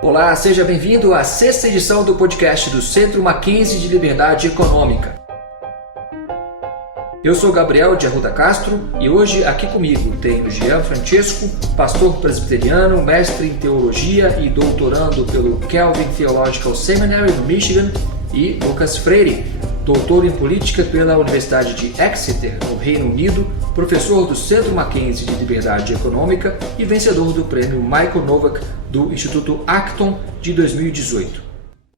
Olá, seja bem-vindo à sexta edição do podcast do Centro Mackenzie de Liberdade Econômica. Eu sou Gabriel de Arruda Castro e hoje aqui comigo tem o Jean Francesco, pastor presbiteriano, mestre em teologia e doutorando pelo Calvin Theological Seminary no Michigan, e Lucas Freire, doutor em política pela Universidade de Exeter, no Reino Unido, professor do Centro Mackenzie de Liberdade Econômica e vencedor do prêmio Michael Novak do Instituto Acton de 2018.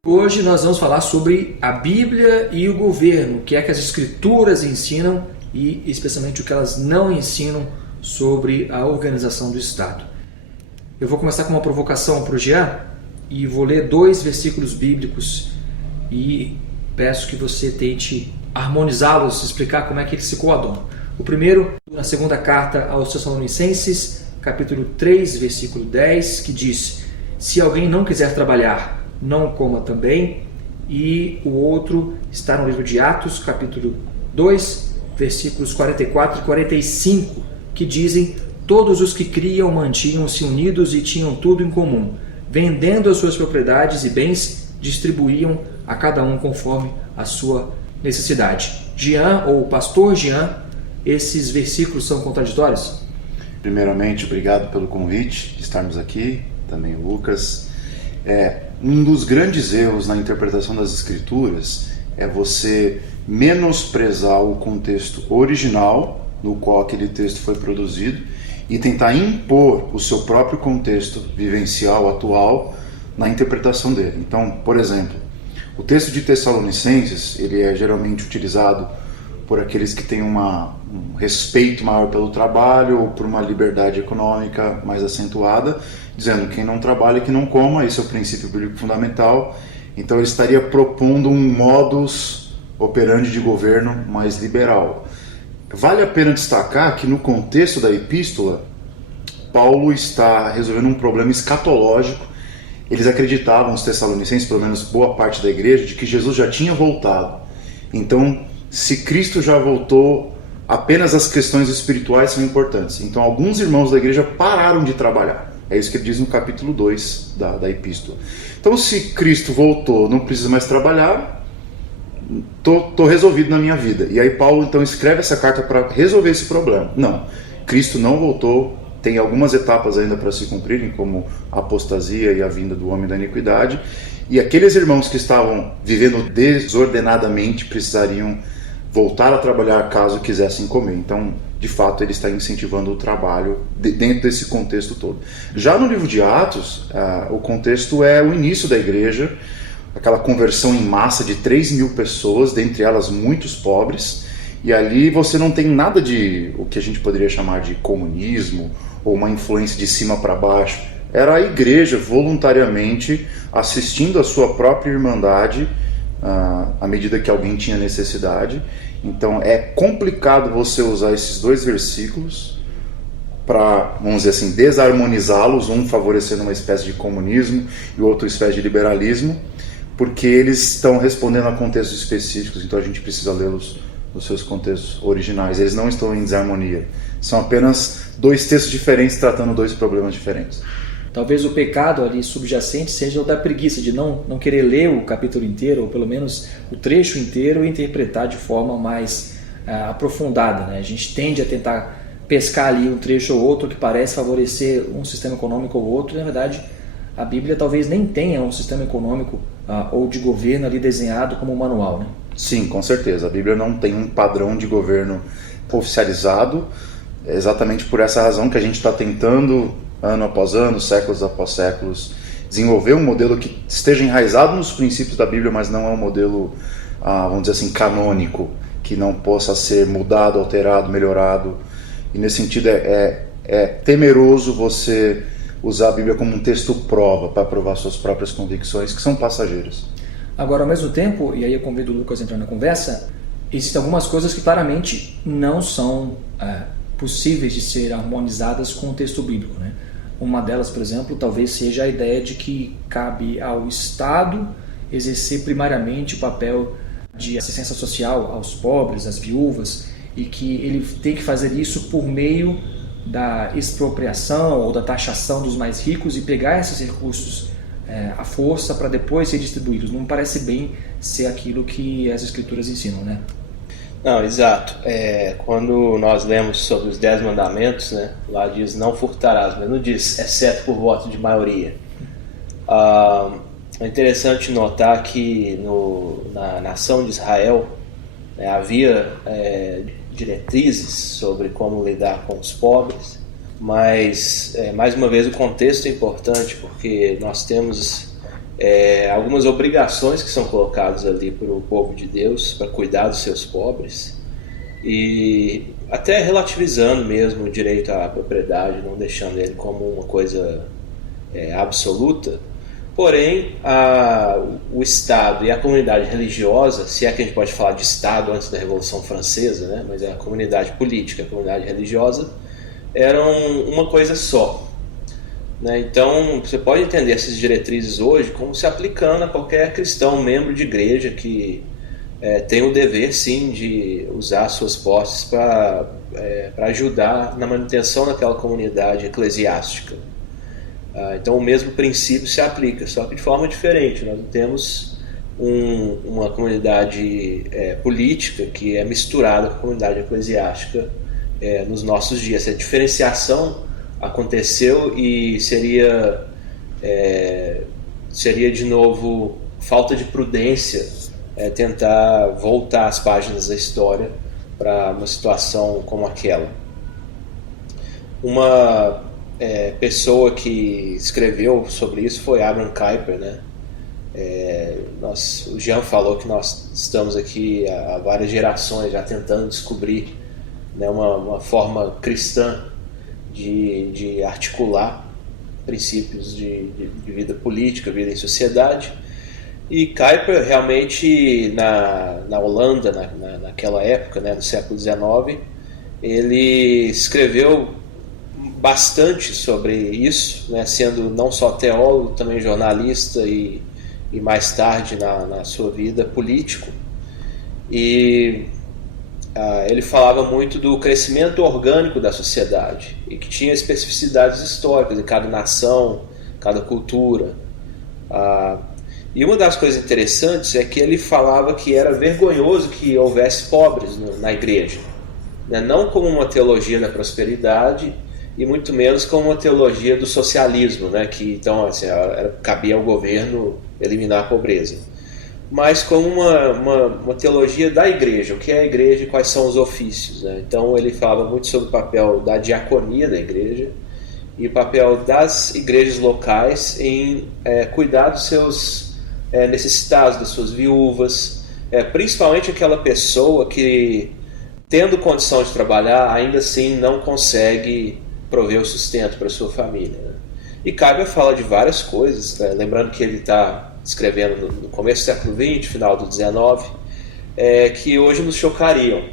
Hoje nós vamos falar sobre a Bíblia e o governo, o que é que as Escrituras ensinam e especialmente o que elas não ensinam sobre a organização do Estado. Eu vou começar com uma provocação para o Jean e vou ler 2 versículos bíblicos e peço que você tente harmonizá-los, explicar como é que eles se coadunam. O primeiro, na segunda carta aos Tessalonicenses, capítulo 3, versículo 10, que diz: se alguém não quiser trabalhar, não coma também. E o outro está no livro de Atos, capítulo 2, versículos 44 e 45, que dizem: todos os que criam mantinham-se unidos e tinham tudo em comum, vendendo as suas propriedades e bens, distribuíam a cada um conforme a sua necessidade. Jean, ou pastor Jean, esses versículos são contraditórios? Primeiramente, obrigado pelo convite de estarmos aqui, também o Lucas. Um dos grandes erros na interpretação das Escrituras é você menosprezar o contexto original no qual aquele texto foi produzido e tentar impor o seu próprio contexto vivencial atual na interpretação dele. Então, por exemplo, o texto de Tessalonicenses, ele é geralmente utilizado por aqueles que têm um respeito maior pelo trabalho ou por uma liberdade econômica mais acentuada, dizendo que quem não trabalha, que não coma. Esse é o princípio bíblico fundamental. Então ele estaria propondo um modus operandi de governo mais liberal. Vale a pena destacar que no contexto da epístola, Paulo está resolvendo um problema escatológico. Eles acreditavam, os tessalonicenses, pelo menos boa parte da igreja, de que Jesus já tinha voltado. Então, se Cristo já voltou, apenas as questões espirituais são importantes. Então, alguns irmãos da igreja pararam de trabalhar. É isso que ele diz no capítulo 2 da epístola. Então, se Cristo voltou, não precisa mais trabalhar, estou resolvido na minha vida. E aí Paulo, então, escreve essa carta para resolver esse problema. Não, Cristo não voltou. Tem algumas etapas ainda para se cumprirem, como a apostasia e a vinda do homem da iniquidade. E aqueles irmãos que estavam vivendo desordenadamente precisariam voltar a trabalhar caso quisessem comer. Então, de fato, ele está incentivando o trabalho dentro desse contexto todo. Já no livro de Atos, o contexto é o início da igreja, aquela conversão em massa de 3.000 pessoas, dentre elas muitos pobres. E ali você não tem nada de o que a gente poderia chamar de comunismo ou uma influência de cima para baixo. Era a igreja voluntariamente assistindo a sua própria irmandade à medida que alguém tinha necessidade. Então é complicado você usar esses 2 versículos para, vamos dizer assim, desarmonizá-los, um favorecendo uma espécie de comunismo e o outro espécie de liberalismo, porque eles estão respondendo a contextos específicos, então a gente precisa lê-los nos seus contextos originais. Eles não estão em desarmonia. São apenas 2 textos diferentes tratando 2 problemas diferentes. Talvez o pecado ali subjacente seja o da preguiça, de não querer ler o capítulo inteiro, ou pelo menos o trecho inteiro, e interpretar de forma mais aprofundada, né? A gente tende a tentar pescar ali um trecho ou outro que parece favorecer um sistema econômico ou outro, e na verdade a Bíblia talvez nem tenha um sistema econômico ou de governo ali desenhado como um manual, né? Sim, com certeza. A Bíblia não tem um padrão de governo oficializado. É exatamente por essa razão que a gente está tentando, ano após ano, séculos após séculos, desenvolver um modelo que esteja enraizado nos princípios da Bíblia, mas não é um modelo, vamos dizer assim, canônico, que não possa ser mudado, alterado, melhorado. E nesse sentido é temeroso você usar a Bíblia como um texto prova para provar suas próprias convicções, que são passageiras. Agora, ao mesmo tempo, e aí eu convido o Lucas a entrar na conversa, existem algumas coisas que claramente não são possíveis de ser harmonizadas com o texto bíblico, né? Uma delas, por exemplo, talvez seja a ideia de que cabe ao Estado exercer primariamente o papel de assistência social aos pobres, às viúvas, e que ele tem que fazer isso por meio da expropriação ou da taxação dos mais ricos e pegar esses recursos à força para depois ser distribuídos. Não parece bem ser aquilo que as Escrituras ensinam, né? Não, exato. Quando nós lemos sobre os 10 mandamentos, né, lá diz não furtarás, mas não diz exceto por voto de maioria. É interessante notar que na nação de Israel havia diretrizes sobre como lidar com os pobres, mas mais uma vez o contexto é importante, porque nós temos algumas obrigações que são colocadas ali para o povo de Deus para cuidar dos seus pobres, e até relativizando mesmo o direito à propriedade, não deixando ele como uma coisa absoluta. Porém, o Estado e a comunidade religiosa, se é que a gente pode falar de Estado antes da Revolução Francesa, né, mas a comunidade política, a comunidade religiosa, eram uma coisa só. Então, você pode entender essas diretrizes hoje como se aplicando a qualquer cristão, membro de igreja que tem o dever, sim, de usar suas posses para ajudar na manutenção daquela comunidade eclesiástica. Então, o mesmo princípio se aplica, só que de forma diferente. Nós temos uma comunidade política que é misturada com a comunidade eclesiástica nos nossos dias. Essa diferenciação aconteceu e seria de novo falta de prudência tentar voltar as páginas da história para uma situação como aquela. Uma pessoa que escreveu sobre isso foi Abraham Kuyper, né? O Jean falou que nós estamos aqui há várias gerações já tentando descobrir, né, uma forma cristã de articular princípios de vida política, vida em sociedade. E Kuyper realmente na Holanda, naquela época, né, no século XIX, ele escreveu bastante sobre isso, né, sendo não só teólogo, também jornalista e mais tarde na sua vida político. E ele falava muito do crescimento orgânico da sociedade e que tinha especificidades históricas em cada nação, cada cultura. E uma das coisas interessantes é que ele falava que era vergonhoso que houvesse pobres na igreja, né? Não como uma teologia da prosperidade e muito menos como uma teologia do socialismo, né? Que então assim, cabia ao governo eliminar a pobreza, mas como uma teologia da igreja, o que é a igreja e quais são os ofícios, né? Então ele falava muito sobre o papel da diaconia da igreja e o papel das igrejas locais em cuidar dos seus necessitados, das suas viúvas, principalmente aquela pessoa que, tendo condição de trabalhar, ainda assim não consegue prover o sustento para a sua família, né? E Kuyper fala de várias coisas, né? Lembrando que ele está escrevendo no começo do século XX, final do XIX, que hoje nos chocariam,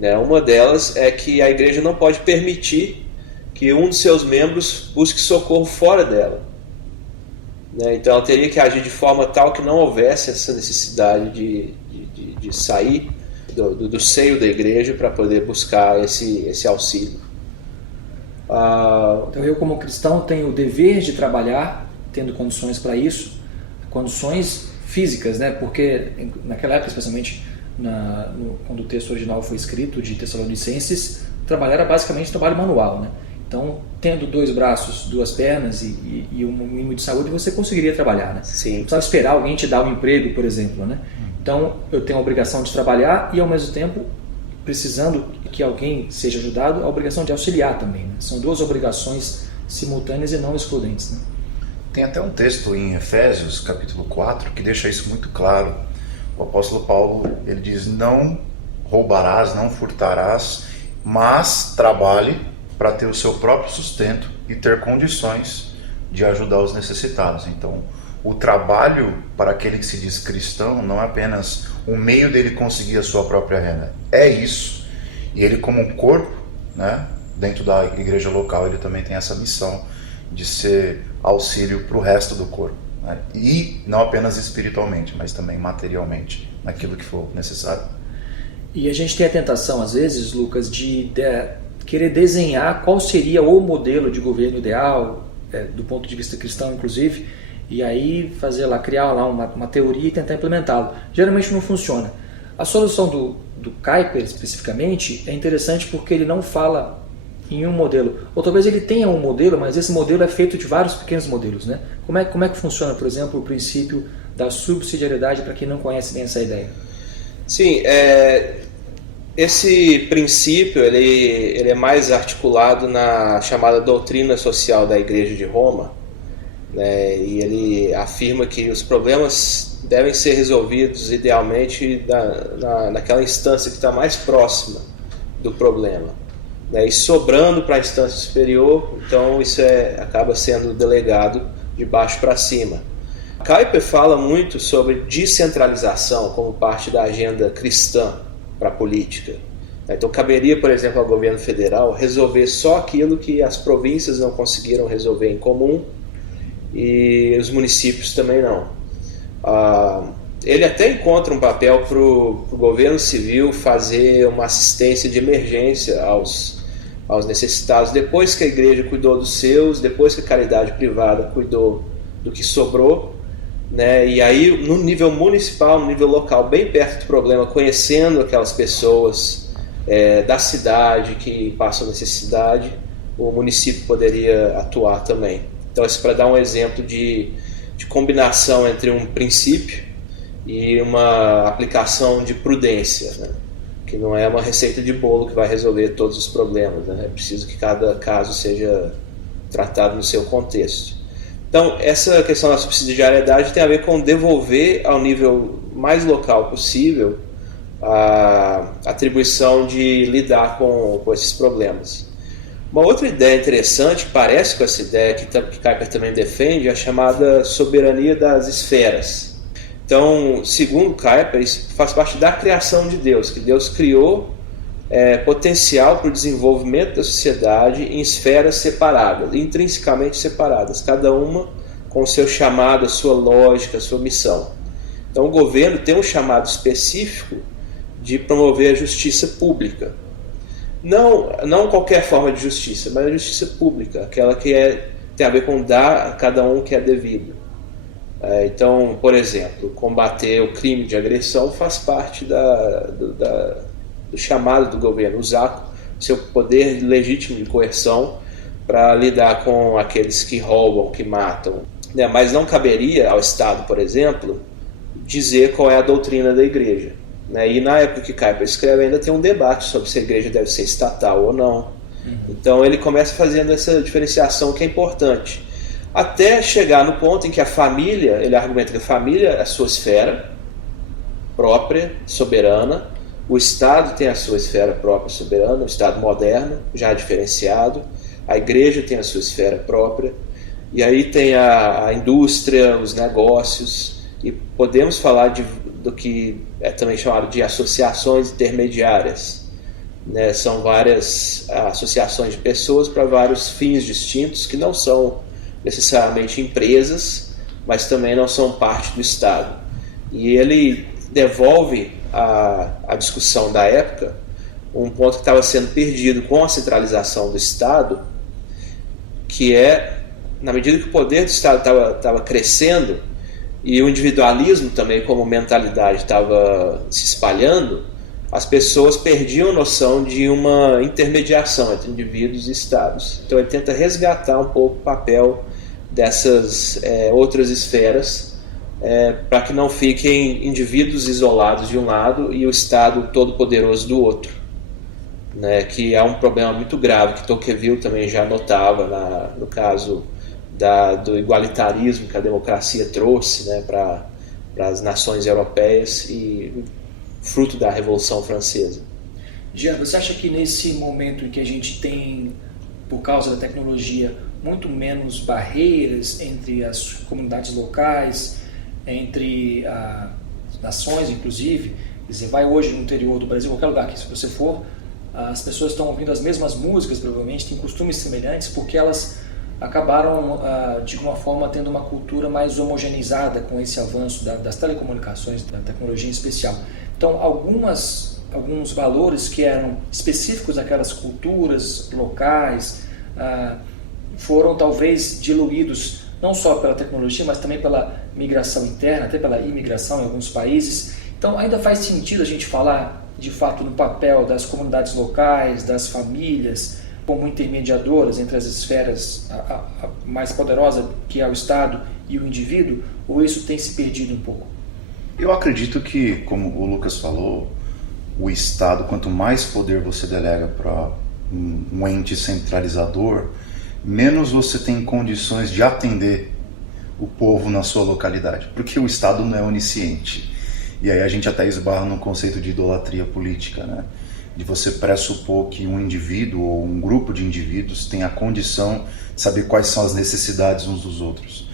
né? Uma delas é que a igreja não pode permitir que um de seus membros busque socorro fora dela, né? Então ela teria que agir de forma tal que não houvesse essa necessidade de sair do seio da igreja para poder buscar esse auxílio. Então eu, como cristão, tenho o dever de trabalhar, tendo condições para isso, condições físicas, né? Porque naquela época, especialmente quando o texto original foi escrito, de Tessalonicenses, trabalhar era basicamente trabalho manual, né? Então, tendo 2 braços, 2 pernas e um mínimo de saúde, você conseguiria trabalhar, né? Sim. Não precisava esperar alguém te dar um emprego, por exemplo, né? Então, eu tenho a obrigação de trabalhar e, ao mesmo tempo, precisando que alguém seja ajudado, a obrigação de auxiliar também, né? São 2 obrigações simultâneas e não excludentes, né? Tem até um texto em Efésios, capítulo 4, que deixa isso muito claro. O apóstolo Paulo, ele diz: não roubarás, não furtarás, mas trabalhe para ter o seu próprio sustento e ter condições de ajudar os necessitados. Então, o trabalho para aquele que se diz cristão não é apenas um meio dele conseguir a sua própria renda. É isso. E ele, como um corpo, né, dentro da igreja local, ele também tem essa missão de ser auxílio para o resto do corpo, né? E não apenas espiritualmente, mas também materialmente, naquilo que for necessário. E a gente tem a tentação, às vezes, Lucas, de querer desenhar qual seria o modelo de governo ideal, do ponto de vista cristão, inclusive, e aí fazer lá, criar lá uma teoria e tentar implementá-lo. Geralmente não funciona. A solução do Kuiper, especificamente, é interessante porque ele não fala em um modelo. Ou talvez ele tenha um modelo, mas esse modelo é feito de vários pequenos modelos, né? Como é que funciona, por exemplo, o princípio da subsidiariedade para quem não conhece bem essa ideia? Sim, esse princípio ele é mais articulado na chamada doutrina social da Igreja de Roma, né? E ele afirma que os problemas devem ser resolvidos idealmente naquela instância que está mais próxima do problema, né? E sobrando para a instância superior, então isso acaba sendo delegado de baixo para cima. Kuiper fala muito sobre descentralização como parte da agenda cristã para a política. Então caberia, por exemplo, ao governo federal resolver só aquilo que as províncias não conseguiram resolver em comum e os municípios também não. Ele até encontra um papel para o governo civil fazer uma assistência de emergência aos necessitados, depois que a igreja cuidou dos seus, depois que a caridade privada cuidou do que sobrou, né? E aí no nível municipal, no nível local, bem perto do problema, conhecendo aquelas pessoas da cidade que passam necessidade, o município poderia atuar também. Então isso para dar um exemplo de combinação entre um princípio e uma aplicação de prudência, né? Que não é uma receita de bolo que vai resolver todos os problemas, né? É preciso que cada caso seja tratado no seu contexto. Então, essa questão da subsidiariedade tem a ver com devolver ao nível mais local possível a atribuição de lidar com esses problemas. Uma outra ideia interessante, parece com essa ideia que Kuiper também defende, é a chamada soberania das esferas. Então, segundo Kuiper, isso faz parte da criação de Deus, que Deus criou potencial para o desenvolvimento da sociedade em esferas separadas, intrinsecamente separadas, cada uma com o seu chamado, a sua lógica, a sua missão. Então o governo tem um chamado específico de promover a justiça pública. Não qualquer forma de justiça, mas a justiça pública, aquela que tem a ver com dar a cada um o que é devido. Então, por exemplo, combater o crime de agressão faz parte do chamado do governo, usar seu poder legítimo de coerção para lidar com aqueles que roubam, que matam, né? Mas não caberia ao Estado, por exemplo, dizer qual é a doutrina da igreja, né? E na época que Kuiper escreve ainda tem um debate sobre se a igreja deve ser estatal ou não. Então ele começa fazendo essa diferenciação que é importante, até chegar no ponto em que a família, ele argumenta que a família é a sua esfera própria, soberana. O Estado tem a sua esfera própria soberana, o Estado moderno, já diferenciado. A igreja tem a sua esfera própria. E aí tem a indústria, os negócios. E podemos falar do que é também chamado de associações intermediárias, né? São várias associações de pessoas para vários fins distintos que não são necessariamente empresas, mas também não são parte do Estado. E ele devolve a discussão da época um ponto que estava sendo perdido com a centralização do Estado, que na medida que o poder do Estado estava crescendo e o individualismo também como mentalidade estava se espalhando, as pessoas perdiam a noção de uma intermediação entre indivíduos e Estados. Então ele tenta resgatar um pouco o papel dessas outras esferas, para que não fiquem indivíduos isolados de um lado e o Estado todo-poderoso do outro, né? Que é um problema muito grave que Tocqueville também já notava no caso do igualitarismo que a democracia trouxe, né, para as nações europeias e fruto da Revolução Francesa. Jean, você acha que nesse momento em que a gente tem, por causa da tecnologia, muito menos barreiras entre as comunidades locais, entre as nações, inclusive, você vai hoje no interior do Brasil, qualquer lugar que se você for, as pessoas estão ouvindo as mesmas músicas, provavelmente, têm costumes semelhantes, porque elas acabaram, de alguma forma, tendo uma cultura mais homogeneizada com esse avanço das telecomunicações, da tecnologia em especial. Então, alguns valores que eram específicos daquelas culturas locais foram talvez diluídos, não só pela tecnologia, mas também pela migração interna, até pela imigração em alguns países. Então ainda faz sentido a gente falar de fato no papel das comunidades locais, das famílias, como intermediadoras entre as esferas a mais poderosa, que é o Estado e o indivíduo, ou isso tem se perdido um pouco? Eu acredito que, como o Lucas falou, o Estado, quanto mais poder você delega para um ente centralizador, menos você tem condições de atender o povo na sua localidade, porque o Estado não é onisciente. E aí a gente até esbarra no conceito de idolatria política, né? De você pressupor que um indivíduo ou um grupo de indivíduos tem a condição de saber quais são as necessidades uns dos outros.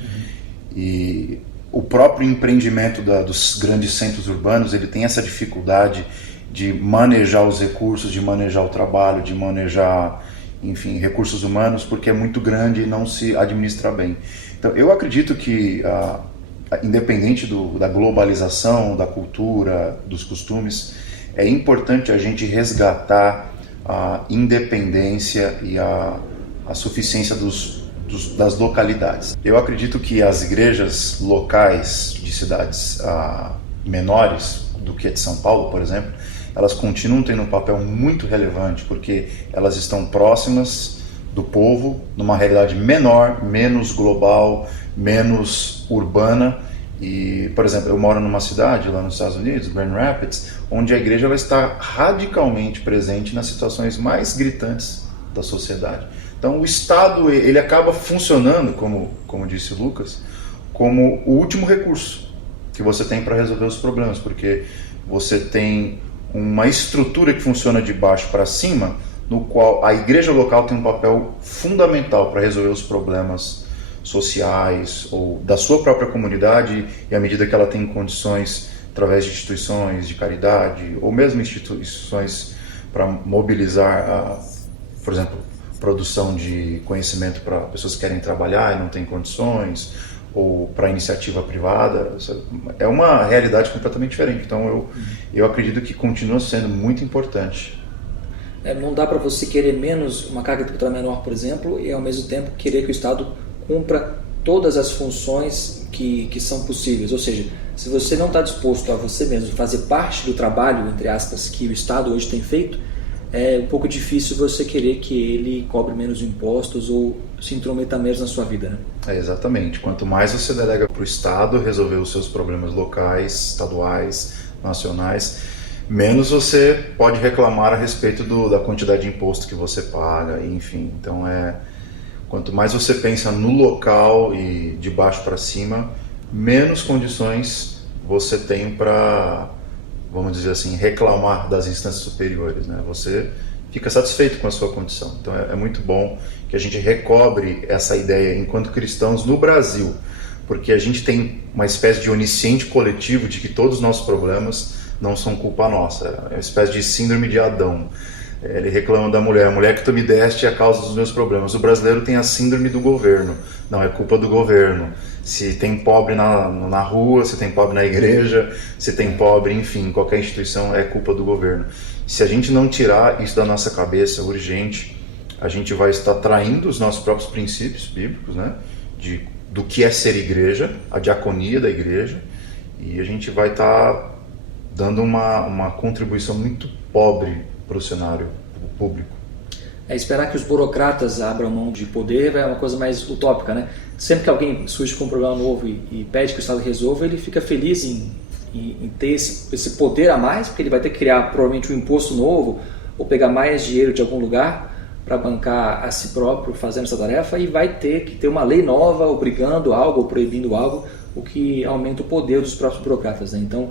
E o próprio empreendimento dos grandes centros urbanos, ele tem essa dificuldade de manejar os recursos, de manejar o trabalho, de manejar, enfim, recursos humanos, porque é muito grande e não se administra bem. Então, eu acredito que, independente da globalização, da cultura, dos costumes, é importante a gente resgatar a independência e a suficiência das localidades. Eu acredito que as igrejas locais de cidades menores do que a de São Paulo, por exemplo, elas continuam tendo um papel muito relevante, porque elas estão próximas do povo, numa realidade menor, menos global, menos urbana. E, por exemplo, eu moro numa cidade lá nos Estados Unidos, Grand Rapids, onde a igreja vai estar radicalmente presente nas situações mais gritantes da sociedade. Então o Estado, ele acaba funcionando, como disse o Lucas, como o último recurso que você tem para resolver os problemas, porque você tem uma estrutura que funciona de baixo para cima, no qual a igreja local tem um papel fundamental para resolver os problemas sociais ou da sua própria comunidade, e à medida que ela tem condições, através de instituições de caridade ou mesmo instituições para mobilizar, por exemplo, produção de conhecimento para pessoas que querem trabalhar e não têm condições, ou para iniciativa privada, é uma realidade completamente diferente. Então eu acredito que continua sendo muito importante. Não dá para você querer uma carga tributária menor, por exemplo, e ao mesmo tempo querer que o Estado cumpra todas as funções que são possíveis. Ou seja, se você não está disposto a você mesmo fazer parte do trabalho, entre aspas, que o Estado hoje tem feito, é um pouco difícil você querer que ele cobre menos impostos ou se intrometa menos na sua vida, né? Exatamente. Quanto mais você delega para o Estado resolver os seus problemas locais, estaduais, nacionais, menos você pode reclamar a respeito da quantidade de imposto que você paga, enfim. Então, quanto mais você pensa no local e de baixo para cima, menos condições você tem para, vamos dizer assim, reclamar das instâncias superiores, né? Você fica satisfeito com a sua condição. Então é muito bom que a gente recobre essa ideia enquanto cristãos no Brasil, porque a gente tem uma espécie de onisciente coletivo de que todos os nossos problemas não são culpa nossa. É uma espécie de síndrome de Adão. Ele reclama da mulher, a mulher que tu me deste é a causa dos meus problemas. O brasileiro tem a síndrome do governo. Não, é culpa do governo. Se tem pobre na rua, se tem pobre na igreja, se tem pobre, enfim, em qualquer instituição, é culpa do governo. Se a gente não tirar isso da nossa cabeça, urgente, a gente vai estar traindo os nossos próprios princípios bíblicos, né? Do que é ser igreja, a diaconia da igreja, e a gente vai estar dando uma contribuição muito pobre para o cenário público. Esperar que os burocratas abram mão de poder é uma coisa mais utópica, né? Sempre que alguém surge com um problema novo e pede que o Estado resolva, ele fica feliz em ter esse poder a mais, porque ele vai ter que criar provavelmente um imposto novo ou pegar mais dinheiro de algum lugar para bancar a si próprio fazendo essa tarefa, e vai ter que ter uma lei nova obrigando algo ou proibindo algo, o que aumenta o poder dos próprios burocratas, né? Então,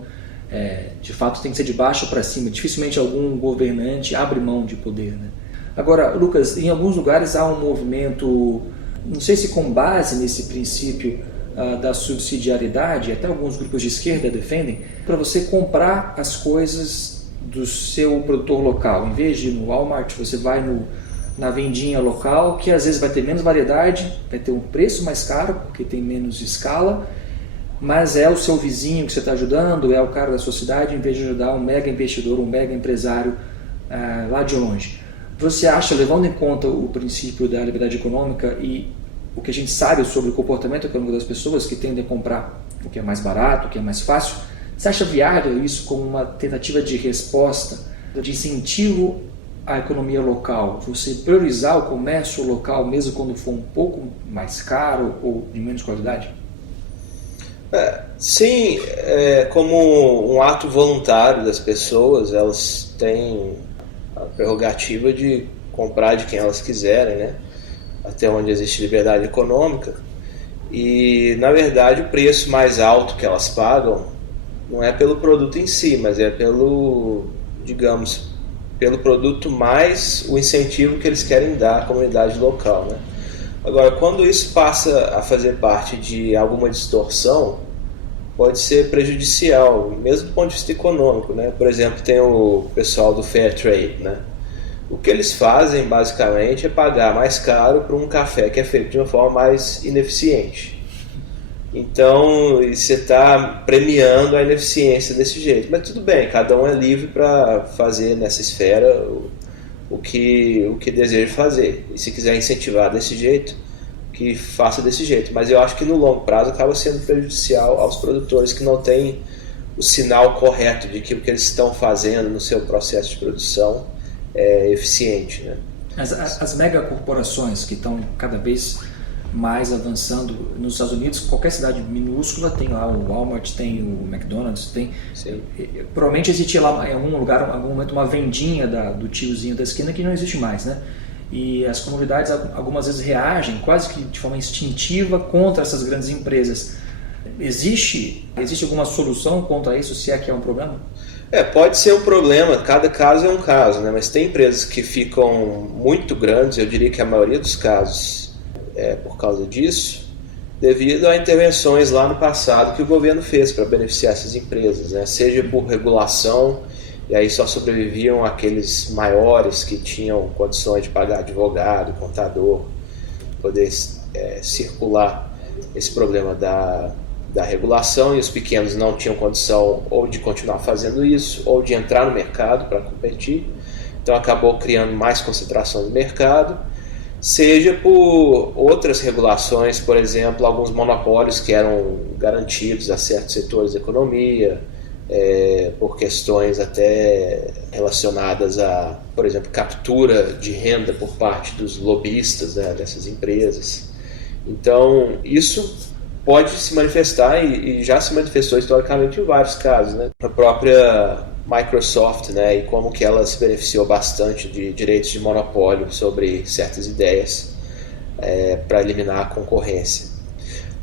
de fato, tem que ser de baixo para cima. Dificilmente algum governante abre mão de poder, né? Agora, Lucas, em alguns lugares há um movimento, não sei se com base nesse princípio da subsidiariedade, até alguns grupos de esquerda defendem, para você comprar as coisas do seu produtor local. Em vez de ir no Walmart, você vai na vendinha local, que às vezes vai ter menos variedade, vai ter um preço mais caro, porque tem menos escala, mas é o seu vizinho que você está ajudando, é o cara da sua cidade, em vez de ajudar um mega investidor, um mega empresário lá de longe. Você acha, levando em conta o princípio da liberdade econômica e o que a gente sabe sobre o comportamento econômico das pessoas que tendem a comprar o que é mais barato, o que é mais fácil, você acha viável isso como uma tentativa de resposta, de incentivo à economia local? Você priorizar o comércio local mesmo quando for um pouco mais caro ou de menos qualidade? Sim, como um ato voluntário das pessoas, elas têm a prerrogativa de comprar de quem elas quiserem, né? Até onde existe liberdade econômica. E, na verdade, o preço mais alto que elas pagam não é pelo produto em si, mas é pelo produto mais o incentivo que eles querem dar à comunidade local, né? Agora, quando isso passa a fazer parte de alguma distorção, pode ser prejudicial, mesmo do ponto de vista econômico, né? Por exemplo, tem o pessoal do Fair Trade, né? O que eles fazem, basicamente, é pagar mais caro por um café que é feito de uma forma mais ineficiente. Então, você está premiando a ineficiência desse jeito. Mas tudo bem, cada um é livre para fazer nessa esfera o que deseja fazer. E se quiser incentivar desse jeito, que faça desse jeito. Mas eu acho que no longo prazo acaba sendo prejudicial aos produtores que não têm o sinal correto de que o que eles estão fazendo no seu processo de produção é eficiente, né? As megacorporações que estão cada vez mais avançando nos Estados Unidos, qualquer cidade minúscula tem lá o Walmart, tem o McDonald's, tem. Sim. Provavelmente existia lá em algum lugar, em algum momento, uma vendinha do tiozinho da esquina que não existe mais, né? E as comunidades algumas vezes reagem quase que de forma instintiva contra essas grandes empresas. Existe alguma solução contra isso, se é que é um problema? Pode ser um problema, cada caso é um caso, né? Mas tem empresas que ficam muito grandes, eu diria que a maioria dos casos é por causa disso, devido a intervenções lá no passado que o governo fez para beneficiar essas empresas, né? Seja por regulação, e aí só sobreviviam aqueles maiores que tinham condições de pagar advogado, contador, poder circular esse problema da regulação, e os pequenos não tinham condição ou de continuar fazendo isso, ou de entrar no mercado para competir. Então acabou criando mais concentração no mercado, seja por outras regulações, por exemplo, alguns monopólios que eram garantidos a certos setores da economia, por questões até relacionadas a, por exemplo, captura de renda por parte dos lobistas, né, dessas empresas. Então isso pode se manifestar e já se manifestou historicamente em vários casos, né? A própria Microsoft, né, e como que ela se beneficiou bastante de direitos de monopólio sobre certas ideias para eliminar a concorrência,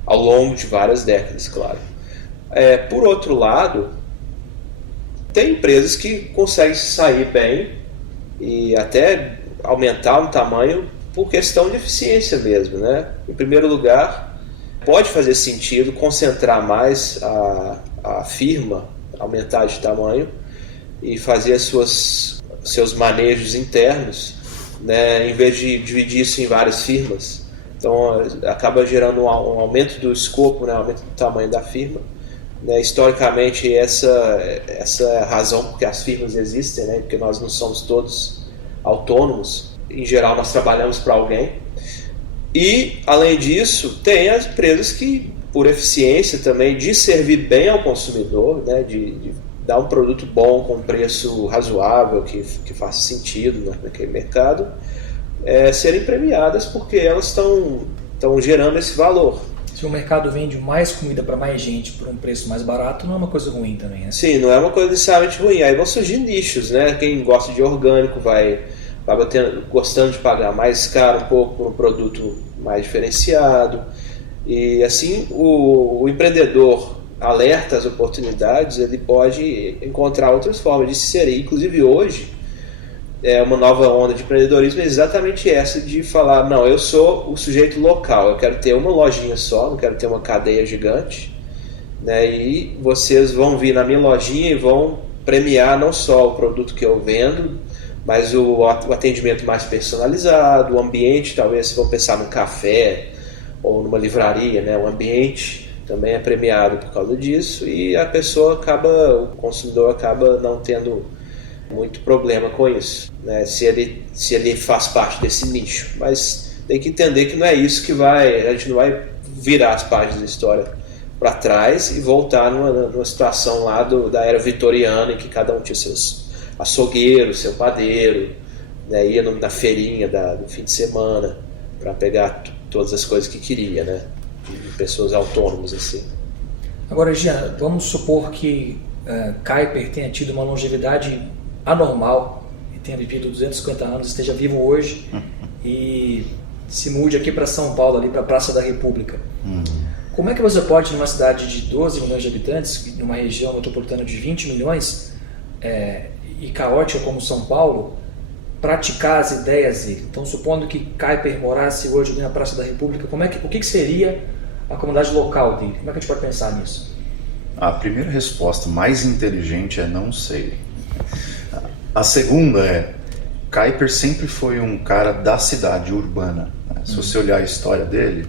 ao longo de várias décadas, claro. Por outro lado, tem empresas que conseguem sair bem e até aumentar o tamanho por questão de eficiência mesmo, né? Em primeiro lugar, pode fazer sentido concentrar mais a firma, aumentar de tamanho e fazer seus manejos internos, né, em vez de dividir isso em várias firmas. Então acaba gerando um aumento do escopo, né, um aumento do tamanho da firma. Né, historicamente essa é a razão porque as firmas existem, né, porque nós não somos todos autônomos. Em geral nós trabalhamos para alguém. E, além disso, tem as empresas que, por eficiência também, de servir bem ao consumidor, né, de dar um produto bom com preço razoável, que faça sentido naquele mercado, serem premiadas porque elas estão gerando esse valor. Se o mercado vende mais comida para mais gente por um preço mais barato, não é uma coisa ruim também, né? Sim, não é uma coisa necessariamente ruim. Aí vão surgir nichos, né? Quem gosta de orgânico acaba gostando de pagar mais caro um pouco por um produto mais diferenciado. E assim o empreendedor alerta as oportunidades, ele pode encontrar outras formas de se inserir. Inclusive hoje, uma nova onda de empreendedorismo é exatamente essa de falar, não, eu sou o sujeito local, eu quero ter uma lojinha só, não quero ter uma cadeia gigante, né? E vocês vão vir na minha lojinha e vão premiar não só o produto que eu vendo, mas o atendimento mais personalizado, o ambiente, talvez se for pensar num café ou numa livraria, né, o ambiente também é premiado por causa disso e o consumidor acaba não tendo muito problema com isso, né, se ele faz parte desse nicho. Mas tem que entender que não é isso que a gente não vai virar as páginas da história para trás e voltar numa situação lá da era vitoriana, em que cada um tinha seus açougueiros, seu padeiro, né, ia na feirinha do fim de semana para pegar todas as coisas que queria, né, de pessoas autônomas assim. Agora, Jean, vamos supor que Kuyper tenha tido uma longevidade anormal e tenha vivido 250 anos, esteja vivo hoje e se mude aqui para São Paulo, ali para a Praça da República. Como é que você pode, numa cidade de 12 milhões de habitantes, numa região metropolitana de 20 milhões e caótica como São Paulo, praticar as ideias dele? Então, supondo que Kuyper morasse hoje ali na Praça da República, o que seria a comunidade local dele? Como é que a gente pode pensar nisso? A primeira resposta mais inteligente é não sei. A segunda é, Kuyper sempre foi um cara da cidade urbana. Né? Se você olhar a história dele,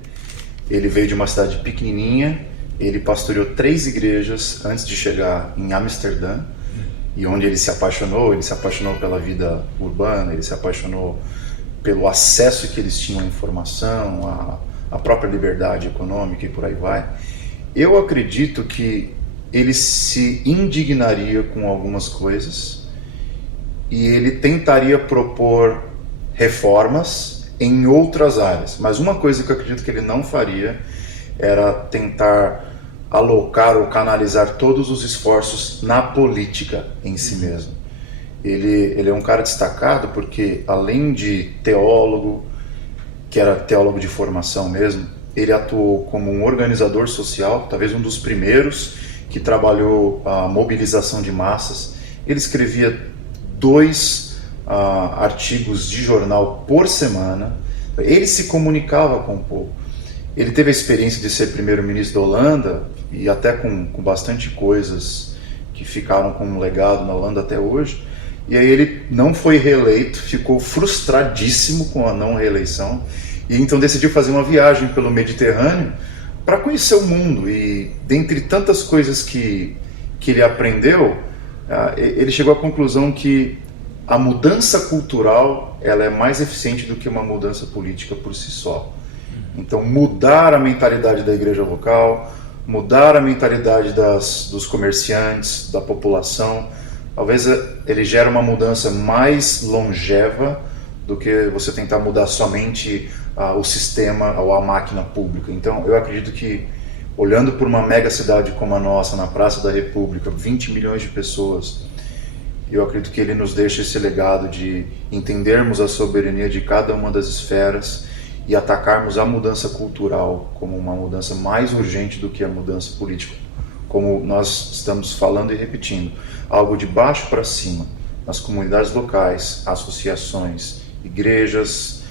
ele veio de uma cidade pequenininha, ele pastoreou 3 igrejas antes de chegar em Amsterdã, e onde ele se apaixonou pela vida urbana, ele se apaixonou pelo acesso que eles tinham à informação, à própria liberdade econômica e por aí vai. Eu acredito que ele se indignaria com algumas coisas e ele tentaria propor reformas em outras áreas. Mas uma coisa que eu acredito que ele não faria era tentar alocar ou canalizar todos os esforços na política em si mesmo. Ele é um cara destacado porque, além de teólogo, que era teólogo de formação mesmo, ele atuou como um organizador social, talvez um dos primeiros que trabalhou a mobilização de massas. Ele escrevia 2 artigos de jornal por semana. Ele se comunicava com o povo. Ele teve a experiência de ser primeiro-ministro da Holanda e até com bastante coisas que ficaram como um legado na Holanda até hoje. E aí ele não foi reeleito, ficou frustradíssimo com a não reeleição e então decidiu fazer uma viagem pelo Mediterrâneo para conhecer o mundo. E dentre tantas coisas que ele aprendeu, ele chegou à conclusão que a mudança cultural ela é mais eficiente do que uma mudança política por si só. Então, mudar a mentalidade da igreja local, mudar a mentalidade dos comerciantes, da população, talvez ele gere uma mudança mais longeva do que você tentar mudar somente o sistema ou a máquina pública. Então, eu acredito que, olhando por uma mega cidade como a nossa, na Praça da República, 20 milhões de pessoas, eu acredito que ele nos deixa esse legado de entendermos a soberania de cada uma das esferas e atacarmos a mudança cultural como uma mudança mais urgente do que a mudança política. Como nós estamos falando e repetindo, algo de baixo para cima, nas comunidades locais, associações, igrejas,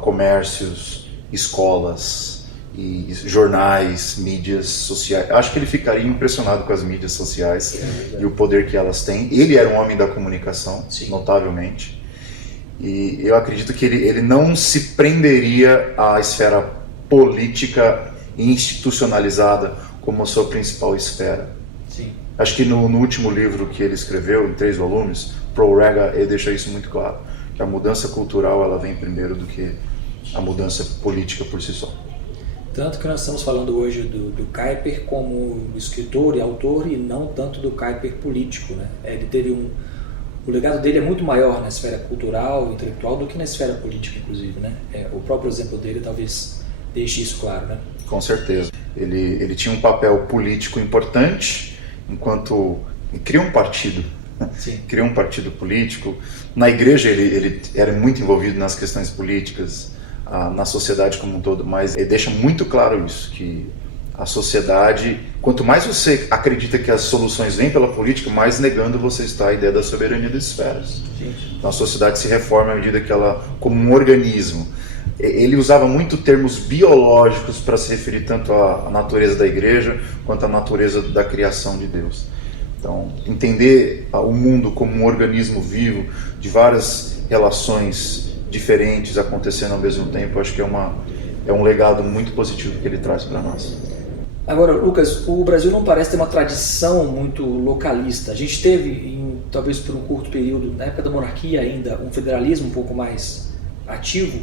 comércios, escolas, e jornais, mídias sociais. Acho que ele ficaria impressionado com as mídias sociais e o poder que elas têm. Ele era um homem da comunicação, sim, notavelmente. E eu acredito que ele não se prenderia à esfera política e institucionalizada como a sua principal esfera. Sim. Acho que no último livro que ele escreveu, em 3 volumes, Pro Rega, ele deixa isso muito claro, que a mudança cultural ela vem primeiro do que a mudança política por si só. Tanto que nós estamos falando hoje do Kuyper como escritor e autor e não tanto do Kuyper político, né? Ele teve o legado dele é muito maior na esfera cultural, intelectual, do que na esfera política, inclusive, né? O próprio exemplo dele talvez deixe isso claro, né? Com certeza. Ele tinha um papel político importante, enquanto criou um partido. Sim. Criou um partido político. Na igreja ele era muito envolvido nas questões políticas, na sociedade como um todo, mas ele deixa muito claro isso, que a sociedade, quanto mais você acredita que as soluções vêm pela política, mais negando você está a ideia da soberania das esferas. Sim. Então a sociedade se reforma à medida que ela, como um organismo. Ele usava muito termos biológicos para se referir tanto à natureza da igreja quanto à natureza da criação de Deus. Então, entender o mundo como um organismo vivo, de várias relações diferentes acontecendo ao mesmo tempo, acho que é um legado muito positivo que ele traz para nós. Agora, Lucas, o Brasil não parece ter uma tradição muito localista. A gente teve, talvez por um curto período, na época da monarquia ainda, um federalismo um pouco mais ativo,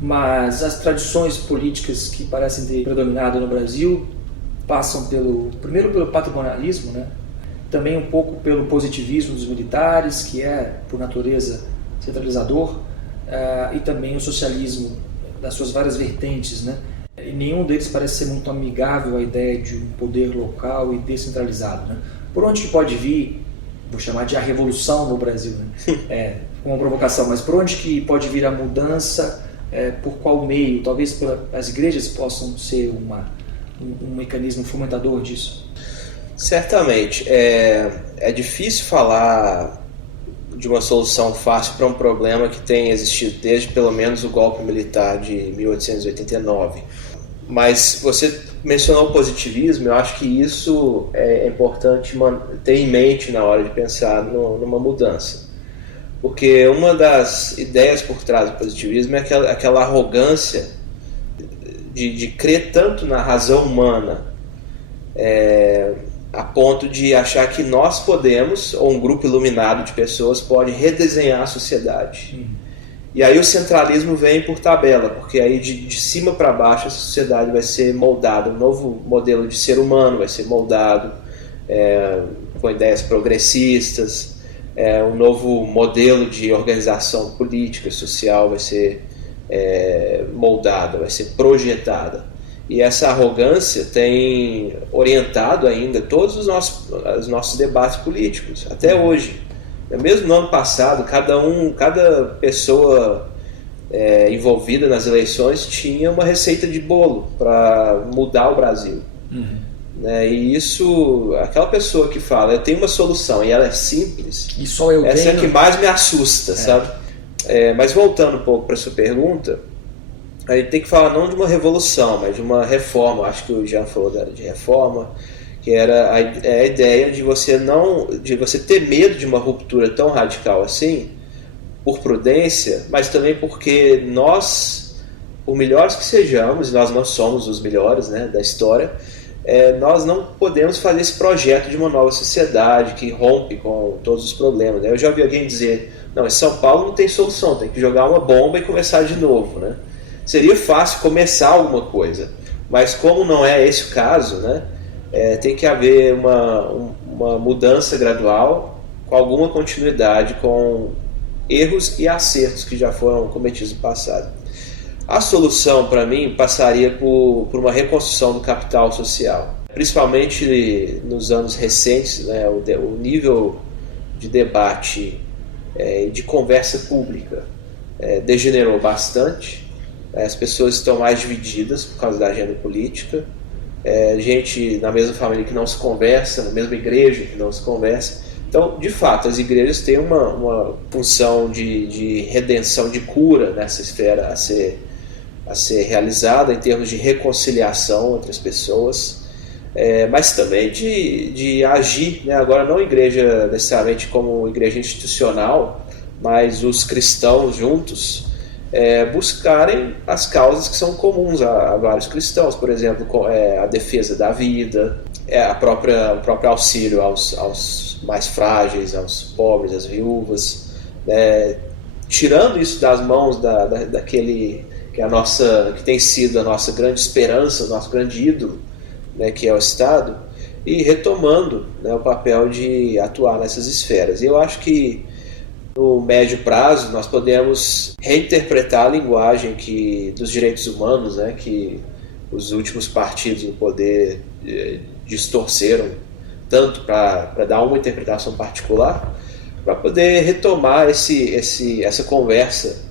mas as tradições políticas que parecem ter predominado no Brasil passam primeiro pelo patrimonialismo, né? Também um pouco pelo positivismo dos militares, que é, por natureza, centralizador, e também o socialismo das suas várias vertentes, né? E nenhum deles parece ser muito amigável à ideia de um poder local e descentralizado, né? Por onde que pode vir, vou chamar de a revolução no Brasil, né? Uma provocação, mas por onde que pode vir a mudança, por qual meio? Talvez as igrejas possam ser um mecanismo fomentador disso. Certamente. É difícil falar de uma solução fácil para um problema que tem existido desde pelo menos o golpe militar de 1889. Mas você mencionou o positivismo, eu acho que isso é importante ter em mente na hora de pensar numa mudança. Porque uma das ideias por trás do positivismo é aquela arrogância de crer tanto na razão humana, a ponto de achar que nós podemos, ou um grupo iluminado de pessoas, pode redesenhar a sociedade. E aí o centralismo vem por tabela, porque aí de cima para baixo essa sociedade vai ser moldada, um novo modelo de ser humano vai ser moldado, com ideias progressistas, um novo modelo de organização política e social vai ser moldada, vai ser projetada. E essa arrogância tem orientado ainda todos os nossos debates políticos, até hoje. Mesmo no ano passado, cada pessoa envolvida nas eleições tinha uma receita de bolo para mudar o Brasil. E isso, aquela pessoa que fala, eu tenho uma solução e ela é simples, e só eu essa tenho... é a que mais me assusta, sabe? Mas voltando um pouco para a sua pergunta, a gente tem que falar não de uma revolução, mas de uma reforma. Acho que o Jean falou de reforma, que era a ideia de você ter medo de uma ruptura tão radical assim, por prudência, mas também porque nós, por melhores que sejamos, e nós não somos os melhores, né, da história, nós não podemos fazer esse projeto de uma nova sociedade que rompe com todos os problemas, né? Eu já ouvi alguém dizer, não, em São Paulo não tem solução, tem que jogar uma bomba e começar de novo, né? Seria fácil começar alguma coisa, mas como não é esse o caso, né, tem que haver uma mudança gradual, com alguma continuidade, com erros e acertos que já foram cometidos no passado. A solução, para mim, passaria por uma reconstrução do capital social. Principalmente nos anos recentes, né, o nível de debate e de conversa pública degenerou bastante. As pessoas estão mais divididas por causa da agenda política. Gente na mesma família que não se conversa, na mesma igreja que não se conversa. Então, de fato, as igrejas têm uma função de redenção, de cura nessa esfera a ser realizada em termos de reconciliação entre as pessoas, mas também de agir, né? Agora não a igreja necessariamente como igreja institucional, mas os cristãos juntos buscarem as causas que são comuns a vários cristãos, por exemplo, a defesa da vida, o próprio auxílio aos mais frágeis, aos pobres, às viúvas, tirando isso das mãos daquele que tem sido a nossa grande esperança, o nosso grande ídolo, né, que é o Estado, e retomando, né, o papel de atuar nessas esferas. E eu acho que no médio prazo nós podemos reinterpretar a linguagem dos direitos humanos, né, que os últimos partidos no poder distorceram tanto para dar uma interpretação particular, para poder retomar essa conversa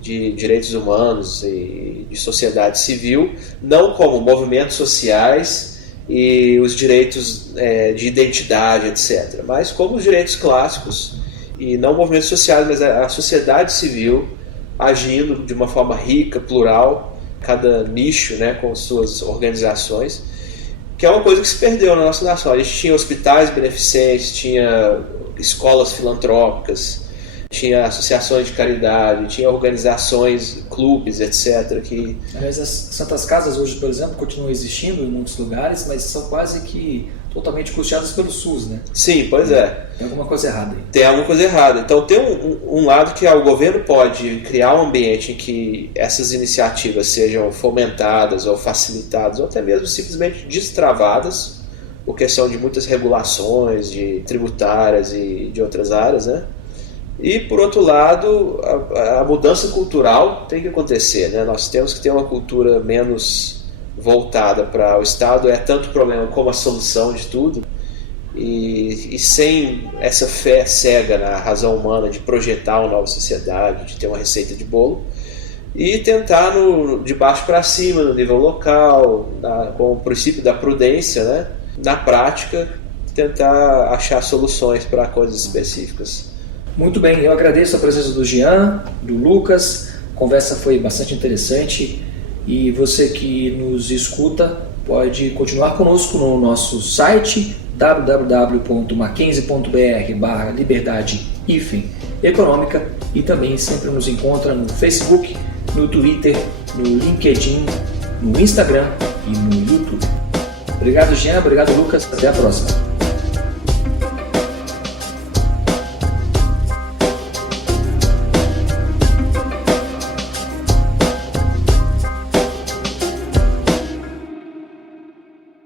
de direitos humanos e de sociedade civil, não como movimentos sociais e os direitos de identidade, etc., mas como os direitos clássicos, e não movimentos sociais, mas a sociedade civil agindo de uma forma rica, plural, cada nicho, né, com suas organizações, que é uma coisa que se perdeu na nossa nação. A gente tinha hospitais beneficentes, tinha escolas filantrópicas, tinha associações de caridade, tinha organizações, clubes, etc. Aliás, as Santas Casas hoje, por exemplo, continuam existindo em muitos lugares, mas são quase que totalmente custeadas pelo SUS, né? Sim, pois é. Tem alguma coisa errada aí. Tem alguma coisa errada. Então tem um lado que o governo pode criar um ambiente em que essas iniciativas sejam fomentadas ou facilitadas, ou até mesmo simplesmente destravadas, por questão de muitas regulações, de tributárias e de outras áreas, né? E, por outro lado, a mudança cultural tem que acontecer, né? Nós temos que ter uma cultura menos voltada para o Estado, é tanto problema como a solução de tudo, e sem essa fé cega na razão humana de projetar uma nova sociedade, de ter uma receita de bolo, e tentar de baixo para cima, no nível local, com o princípio da prudência, né? Na prática, tentar achar soluções para coisas específicas. Muito bem, eu agradeço a presença do Jean, do Lucas, a conversa foi bastante interessante e você que nos escuta pode continuar conosco no nosso site www.mackenzie.br/liberdade-econômica e também sempre nos encontra no Facebook, no Twitter, no LinkedIn, no Instagram e no YouTube. Obrigado, Jean, obrigado, Lucas, até a próxima.